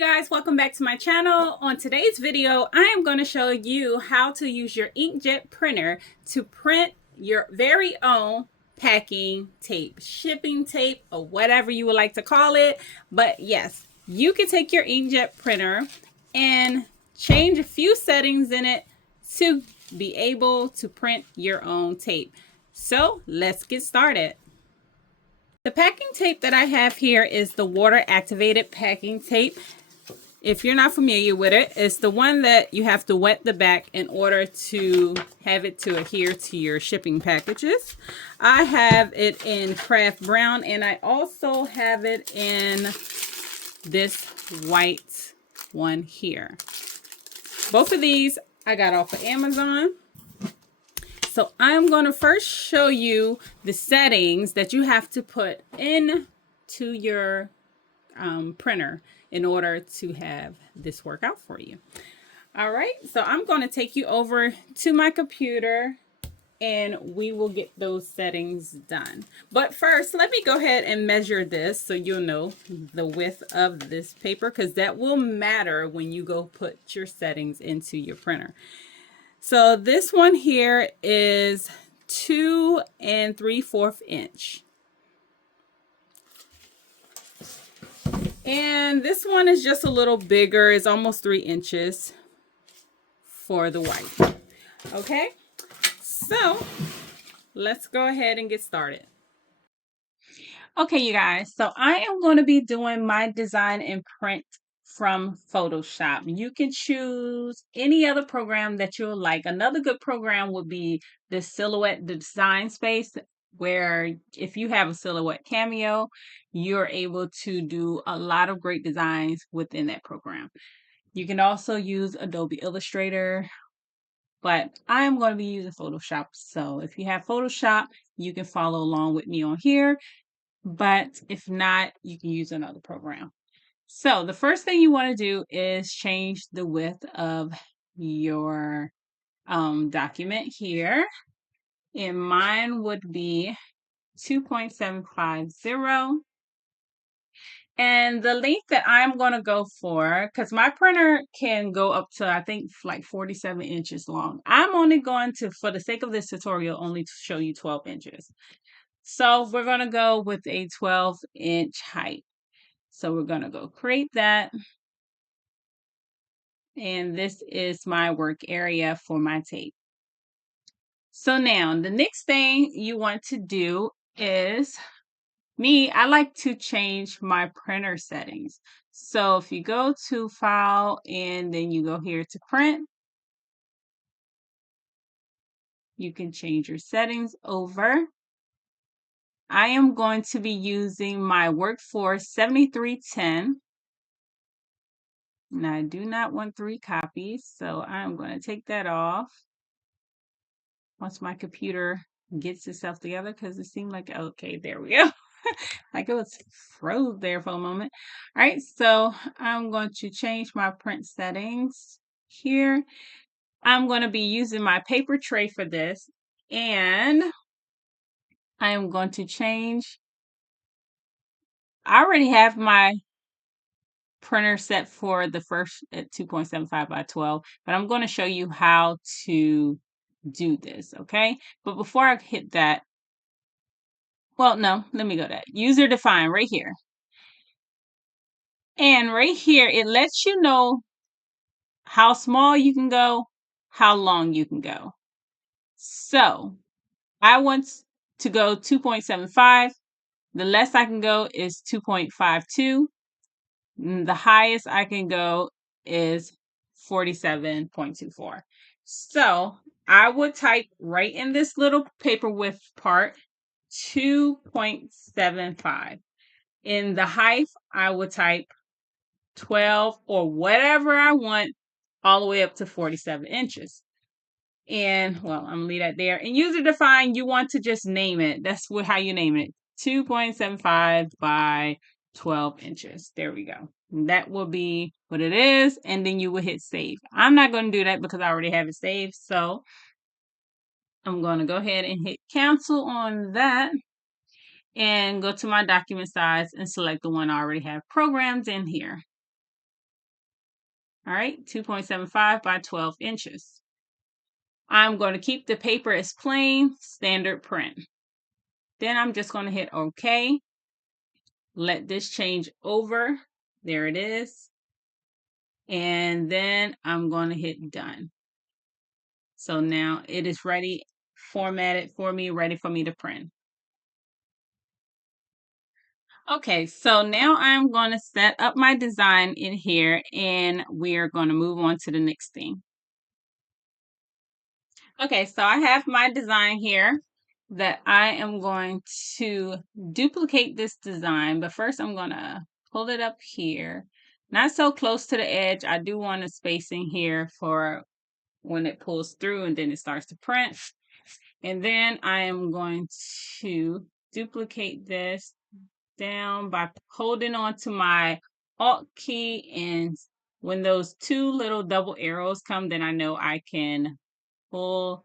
you guys, welcome back to my channel. On today's video, I am going to show you how to use your inkjet printer to print your very own packing tape, shipping tape, or whatever you would like to call it. But yes, you can take your inkjet printer and change a few settings in it to be able to print your own tape. So let's get started. The packing tape that I have here is the water activated packing tape. If you're not familiar with it, it's the one that you have to wet the back in order to have it to adhere to your shipping packages. I have it in craft brown, and I also have it in this white one here. Both of these I got off of Amazon. So I'm going to first show you the settings that you have to put into your printer in order to have this work out for you. All right, so I'm going to take you over to my computer and we will get those settings done. But first, let me go ahead and measure this so you'll know the width of this paper, because that will matter when you go put your settings into your printer. So this one here is 2 3/4 inch. And this one is just a little bigger. It's almost 3 inches for the white. Okay, so let's go ahead and get started. Okay, you guys, so I am going to be doing my design and print from Photoshop. You can choose any other program that you'll like. Another good program would be the Silhouette Design Space, where if you have a Silhouette Cameo, you're able to do a lot of great designs within that program. You can also use Adobe Illustrator, but I'm going to be using Photoshop. So if you have Photoshop, you can follow along with me on here. But if not, you can use another program. So the first thing you want to do is change the width of your document here. And mine would be 2.750. And the length that I'm going to go for, because my printer can go up to, I think, like 47 inches long. I'm only going to, for the sake of this tutorial, only to show you 12 inches. So we're going to go with a 12-inch height. So we're going to go create that. And this is my work area for my tape. So now the next thing you want to do is, I like to change my printer settings. So if you go to File and then you go here to Print, you can change your settings over. I am going to be using my Workforce 7310. And I do not want 3 copies, so I'm going to take that off once my computer gets itself together, because it seemed like, okay, there we go. Like it was froze there for a moment. All right, so I'm going to change my print settings here. I'm going to be using my paper tray for this, and I am going to change. I already have my printer set for the first at 2.75 by 12, but I'm going to show you how to do this, okay? But before I hit that, well, no, let me go to that. User define right here. And right here, it lets you know how small you can go, how long you can go. So I want to go 2.75. The less I can go is 2.52. The highest I can go is 47.24. So I would type right in this little paper width part 2.75. In the height, I would type 12 or whatever I want, all the way up to 47 inches. And well, I'm gonna leave that there. And user define, you want to just name it. That's how you name it. 2.75 by 12 inches. There we go. That will be what it is. And then you will hit save. I'm not going to do that because I already have it saved. So I'm going to go ahead and hit cancel on that and go to my document size and select the one I already have programmed in here. All right, 2.75 by 12 inches. I'm going to keep the paper as plain standard print. Then I'm just going to hit OK. Let this change over. There it is. And then I'm going to hit done. So now it is ready, formatted for me, ready for me to print. Okay, so now I'm going to set up my design in here and we're going to move on to the next thing. Okay, so I have my design here that I am going to duplicate this design, but first I'm going to pull it up here. Not so close to the edge. I do want a spacing here for when it pulls through and then it starts to print. And then I am going to duplicate this down by holding on to my Alt key, and when those two little double arrows come, then I know I can pull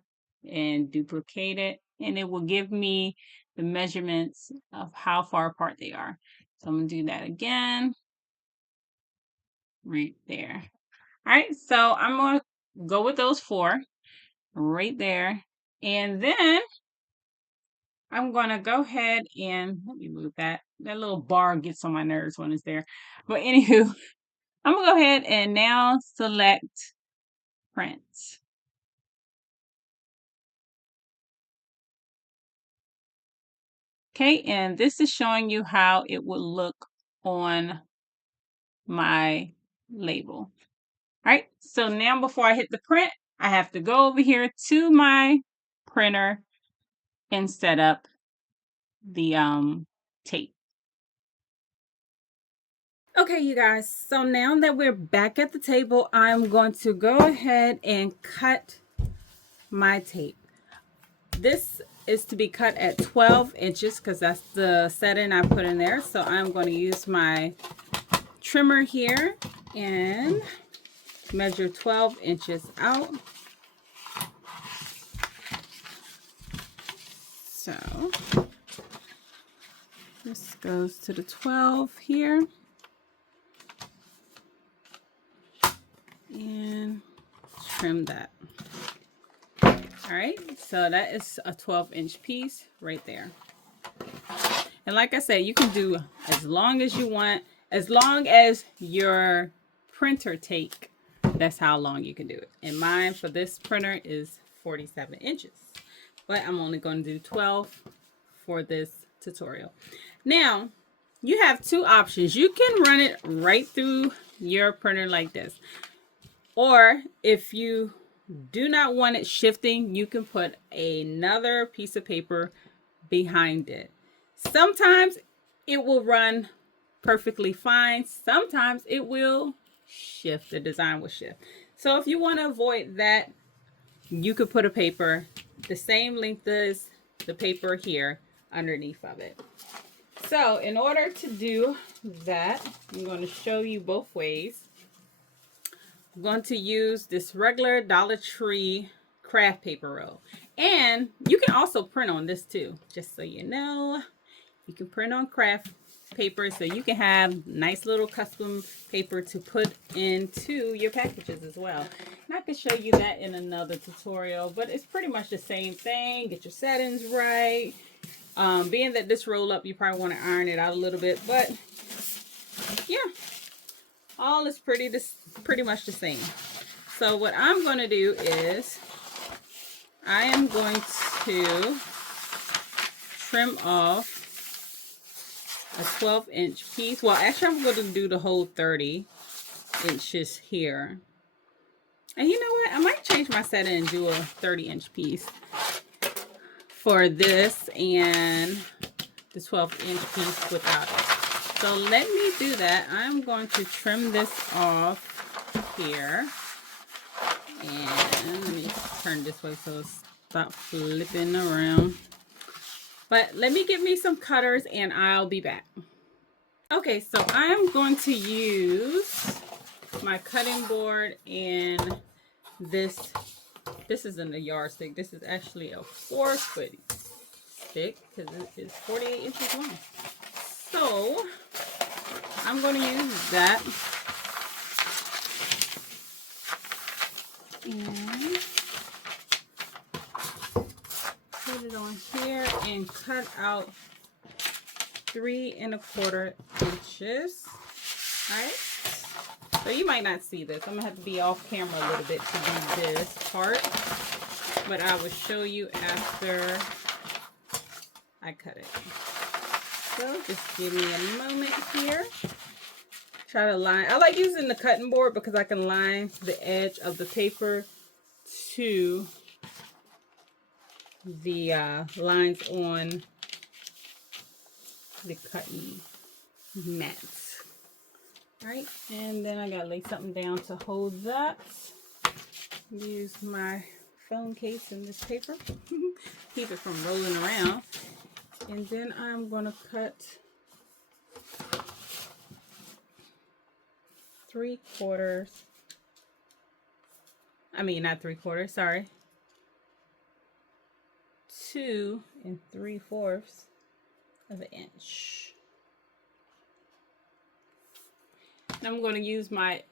and duplicate it, and it will give me the measurements of how far apart they are. So I'm gonna do that again, right there. All right, so I'm gonna go with those four right there, and then I'm gonna go ahead and let me move that. That little bar gets on my nerves when it's there. But anywho, I'm gonna go ahead and now select print. Okay, and this is showing you how it would look on my label. All right, so now before I hit the print, I have to go over here to my printer and set up the tape. Okay, you guys, so now that we're back at the table, I'm going to go ahead and cut my tape. This is to be cut at 12 inches because that's the setting I put in there. So I'm going to use my trimmer here and measure 12 inches out. So this goes to the 12 here. And trim that. All right, so that is a 12-inch piece right there. And like I said, you can do as long as you want, as long as your printer take, that's how long you can do it. And mine for this printer is 47 inches, but I'm only going to do 12 for this tutorial. Now, you have two options. You can run it right through your printer like this. Or if you do not want it shifting, you can put another piece of paper behind it. Sometimes it will run perfectly fine. Sometimes it will shift. The design will shift. So if you want to avoid that, you could put a paper the same length as the paper here underneath of it. So in order to do that, I'm going to show you both ways. I'm going to use this regular Dollar Tree craft paper roll. And you can also print on this too, just so you know. You can print on craft paper so you can have nice little custom paper to put into your packages as well. And I can show you that in another tutorial, but it's pretty much the same thing. Get your settings right. Being that this roll up, you probably want to iron it out a little bit, but yeah, all is pretty much the same. So what I'm going to do is I am going to trim off a 12-inch piece. Well, actually, I'm going to do the whole 30 inches here. And you know what? I might change my setting and do a 30-inch piece for this and the 12-inch piece without it. So let me do that. I'm going to trim this off here. And let me turn this way so it stop flipping around. But let me get me some cutters and I'll be back. Okay, so I'm going to use my cutting board and this isn't a yardstick. This is actually a 4-foot stick because it is 48 inches long. So I'm going to use that. And put it on here and cut out 3 1/4 inches. All right. So you might not see this. I'm gonna have to be off camera a little bit to do this part, but I will show you after I cut it. So just give me a moment here. Try to line. I like using the cutting board because I can line the edge of the paper to the lines on the cutting mats. All right, and then I gotta lay something down to hold that. Use my phone case in this paper. Keep it from rolling around. And then I'm gonna cut 3/4. I mean, not 3/4, sorry. 2 3/4 of an inch. And I'm going to use my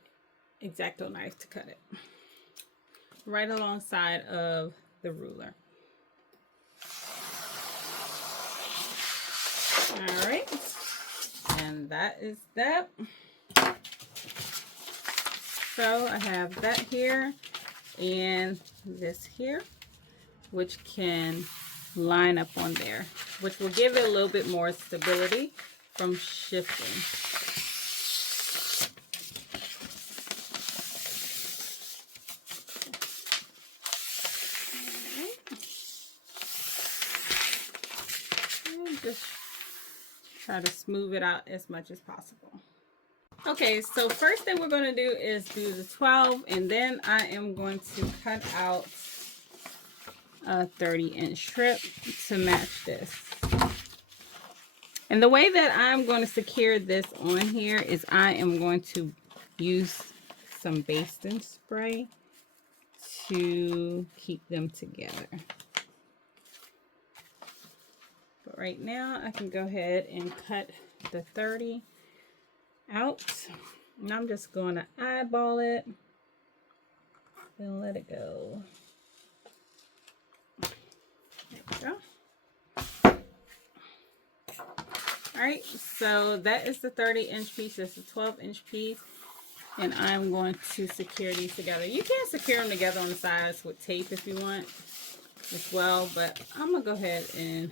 X-Acto knife to cut it right alongside of the ruler. All right, and that is that. So I have that here and this here, which can line up on there, which will give it a little bit more stability from shifting. Just try to smooth it out as much as possible. Okay, so first thing we're going to do is do the 12, and then I am going to cut out a 30-inch strip to match this. And the way that I'm going to secure this on here is I am going to use some basting spray to keep them together. But right now I can go ahead and cut the 30 out, and I'm just going to eyeball it and let it go. There we go. All right, so that is the 30-inch piece. That's the 12-inch piece, and I'm going to secure these together. You can secure them together on the sides with tape if you want as well, but I'm gonna go ahead and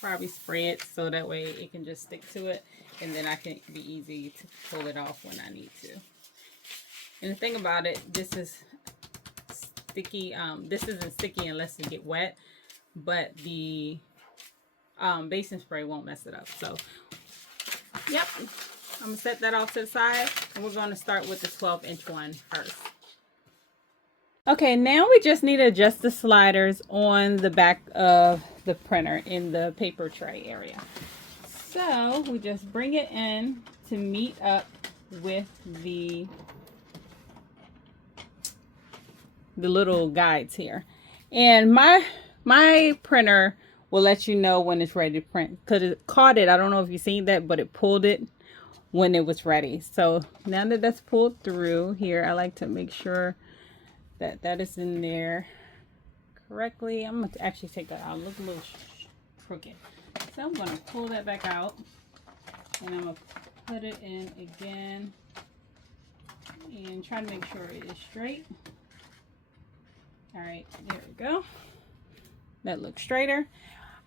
probably spray it so that way it can just stick to it, and then I can be easy to pull it off when I need to. And the thing about it, this is sticky. This isn't sticky unless it get wet, but the basting spray won't mess it up. So yep, I'm gonna set that off to the side, and we're going to start with the 12-inch one first. Okay, now we just need to adjust the sliders on the back of the printer in the paper tray area. So we just bring it in to meet up with the little guides here. And my printer will let you know when it's ready to print, because it caught it. I don't know if you've seen that, but it pulled it when it was ready. So now that that's pulled through here, I like to make sure that that is in there correctly. I'm going to actually take that out. Look a little crooked. So I'm going to pull that back out, and I'm going to put it in again and try to make sure it is straight. All right, there we go. That looks straighter.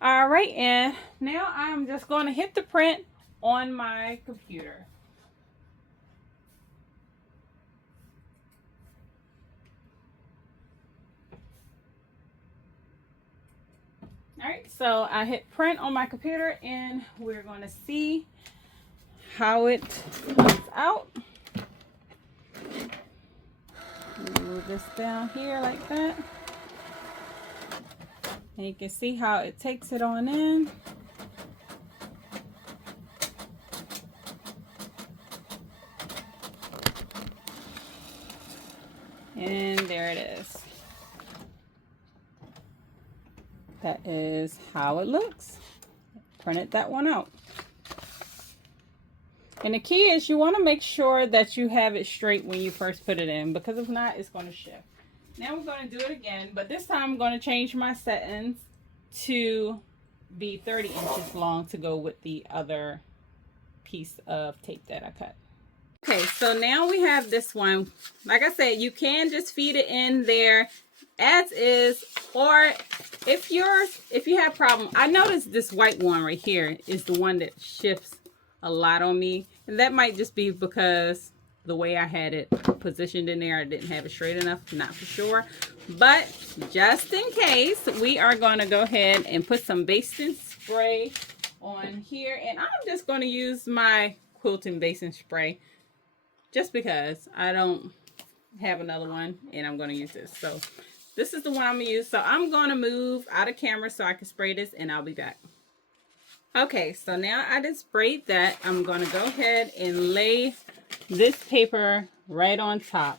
All right, and now I'm just going to hit the print on my computer. All right, so I hit print on my computer, and we're going to see how it comes out. Move this down here like that. And you can see how it takes it on in. And there it is. That is how it looks. Printed that one out. And the key is you want to make sure that you have it straight when you first put it in, because if not, it's going to shift. Now we're going to do it again, but this time I'm going to change my settings to be 30 inches long to go with the other piece of tape that I cut. Okay, so now we have this one. Like I said, you can just feed it in there as is, or if you have problem, I noticed this white one right here is the one that shifts a lot on me, and that might just be because the way I had it positioned in there, I didn't have it straight enough, not for sure. But just in case, we are going to go ahead and put some basting spray on here, and I'm just going to use my quilting basting spray just because I don't have another one, and I'm going to use this. So this is the one I'm going to use. So I'm going to move out of camera so I can spray this, and I'll be back. Okay, so now I just sprayed that. I'm going to go ahead and lay this paper right on top.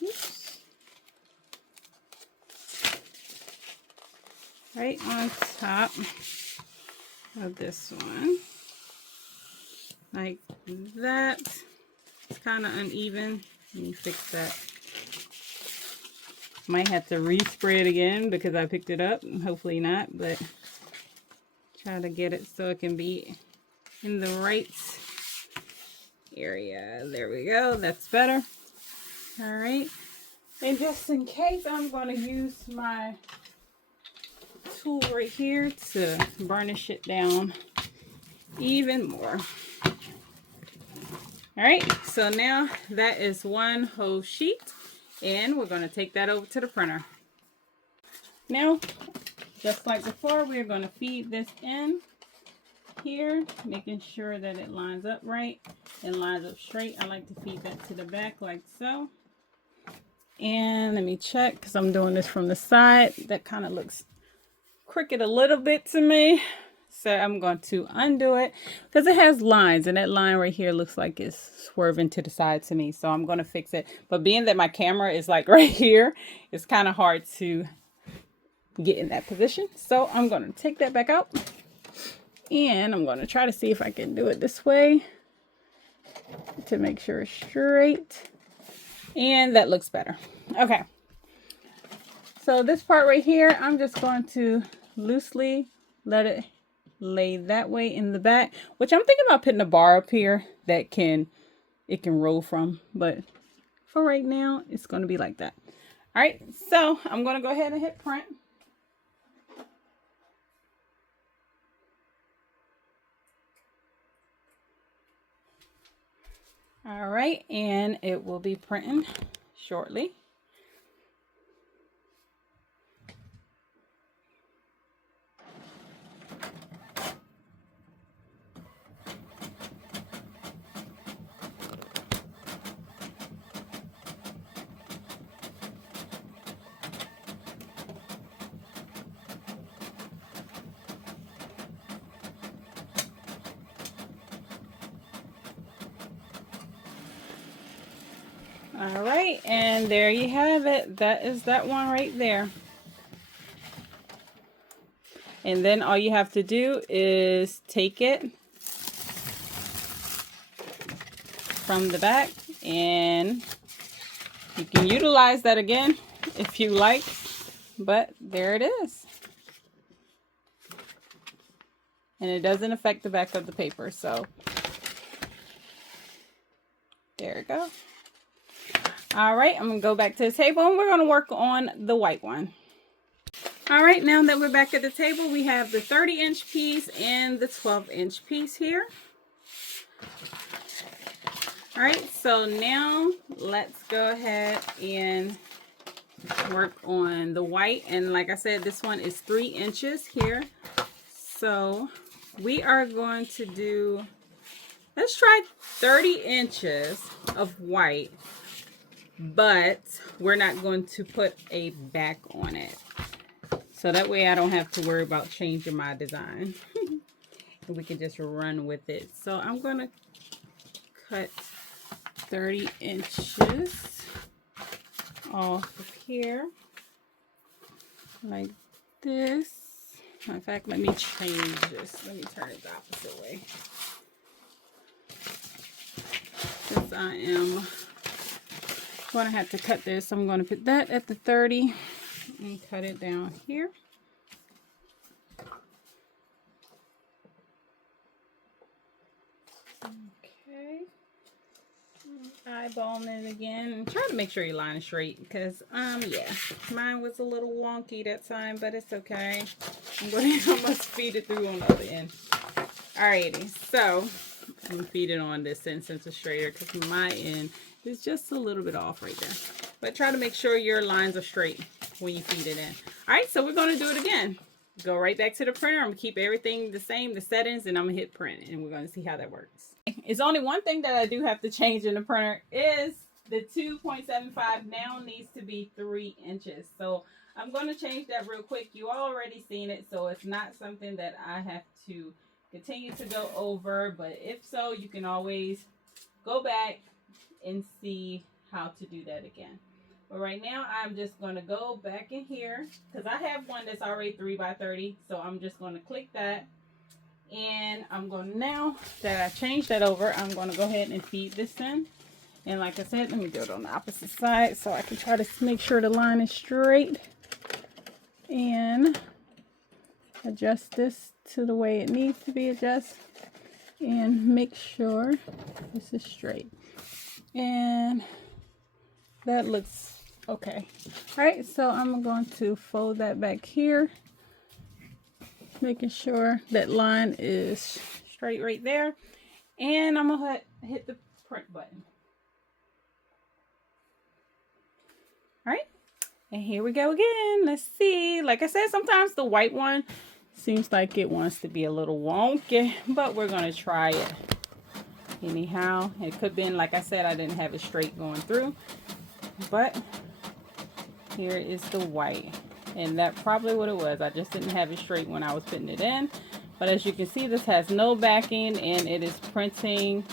Oops. Right on top of this one. Like that. It's kind of uneven. Let me fix that. Might have to respray it again because I picked it up. Hopefully not, but try to get it so it can be in the right area. There we go. That's better. All right. And just in case, I'm going to use my tool right here to burnish it down even more. All right. So now that is one whole sheet, and we're going to take that over to the printer. Now, just like before, we're going to feed this in here, making sure that it lines up right and lines up straight. I like to feed that to the back like so. And let me check because I'm doing this from the side. That kind of looks crooked a little bit to me. So I'm going to undo it because it has lines, and that line right here looks like it's swerving to the side to me. So I'm going to fix it. But being that my camera is like right here, it's kind of hard to get in that position. So I'm going to take that back out, and I'm going to try to see if I can do it this way to make sure it's straight. And that looks better. Okay. So this part right here, I'm just going to loosely let it lay that way in the back, which I'm thinking about putting a bar up here that it can roll from, but for right now, it's going to be like that. All right. So I'm going to go ahead and hit print. All right, and it will be printing shortly. All right, and there you have it. That is that one right there. And then all you have to do is take it from the back, and you can utilize that again if you like, but there it is. And it doesn't affect the back of the paper, so there you go. All right, I'm gonna go back to the table, and we're gonna work on the white one. All right, now that we're back at the table, we have the 30-inch piece and the 12-inch piece here. All right, so now let's go ahead and work on the white. And like I said, this one is 3 inches here. So we are going to do, let's try 30 inches of white, but we're not going to put a back on it. So that way I don't have to worry about changing my design. And we can just run with it. So I'm going to cut 30 inches off of here like this. In fact, let me change this. Let me turn it the opposite way. Because I am going to have to cut this. I'm going to put that at the 30 and cut it down here. Okay. Eyeballing it again. And try to make sure your line is straight because, yeah, mine was a little wonky that time, but it's okay. I'm going to almost feed it through on the other end. Alrighty, so I'm going to feed it on this end since it's straighter because my end is just a little bit off right there. But try to make sure your lines are straight when you feed it in. Alright, so we're going to do it again. Go right back to the printer. I'm going to keep everything the same, the settings, and I'm going to hit print. And we're going to see how that works. It's only one thing that I do have to change in the printer is the 2.75 now needs to be 3 inches. So I'm going to change that real quick. You already seen it, so it's not something that I have to continue to go over. But if so, you can always go back and see how to do that again. But right now, I'm just going to go back in here because I have one that's already 3 by 30. So I'm just going to click that. And I'm going to, now that I changed that over, I'm going to go ahead and feed this in. And like I said, let me do it on the opposite side so I can try to make sure the line is straight. And adjust this to the way it needs to be adjusted. And make sure this is straight. And that looks okay. All right, so I'm going to fold that back here, making sure that line is straight right there. And I'm going to hit the print button. All right, and here we go again. Let's see. Like I said, sometimes the white one seems like it wants to be a little wonky, but we're going to try it anyhow. It could have been, like I said, I didn't have it straight going through. But here is the white, and that probably what it was. I just didn't have it straight when I was putting it in. But as you can see, this has no backing and it is printing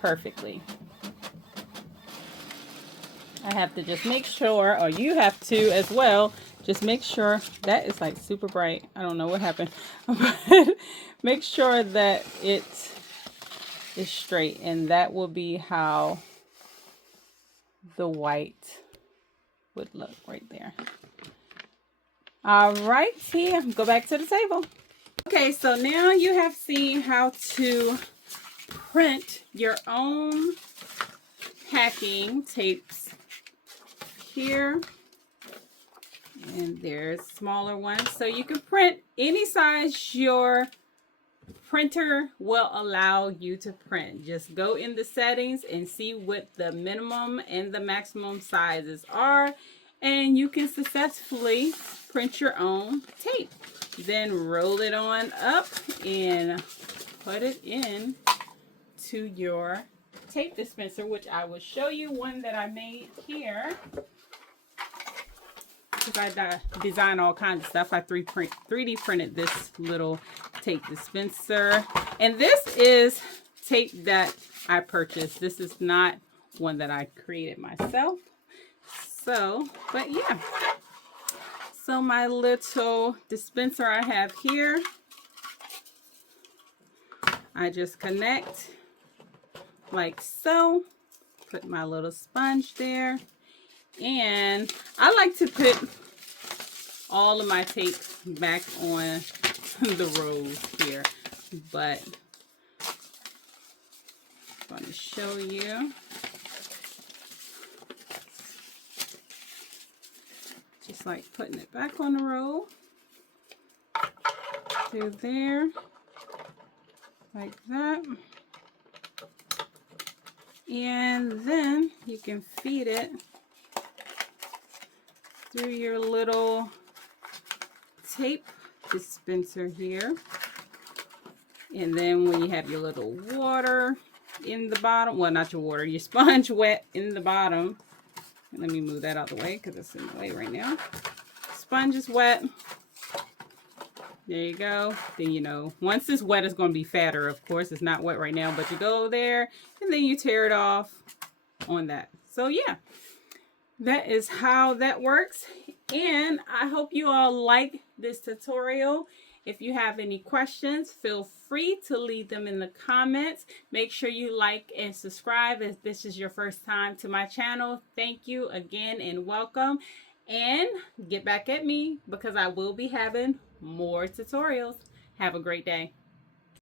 perfectly. I have to just make sure, or you have to as well, just make sure that is like super bright. I don't know what happened, but make sure that it is straight, and that will be how the white would look right there. All right, here, go back to the table. Okay, so now you have seen how to print your own packing tapes here. And there's smaller ones. So you can print any size your printer will allow you to print. Just go in the settings and see what the minimum and the maximum sizes are, and you can successfully print your own tape. Then roll it on up and put it in to your tape dispenser, which I will show you one that I made here. Because I design all kinds of stuff. I 3D printed this little tape dispenser. And this is tape that I purchased. This is not one that I created myself. So, but yeah. So my little dispenser I have here, I just connect like so. Put my little sponge there. And I like to put all of my tape back on the rows here, but I'm going to show you. Just like putting it back on the row to there, like that. And then you can feed it through your little tape dispenser here. And then when you have your little water in the bottom, well, not your water, your sponge wet in the bottom. Let me move that out of the way because it's in the way right now. Sponge is wet. There you go. Then, you know, once it's wet, it's going to be fatter. Of course, it's not wet right now, but you go there and then you tear it off on that. So yeah, that is how that works. And I hope you all like this tutorial. If you have any questions, feel free to leave them in the comments. Make sure you like and subscribe if this is your first time to my channel. Thank you again and welcome. And get back at me because I will be having more tutorials. Have a great day.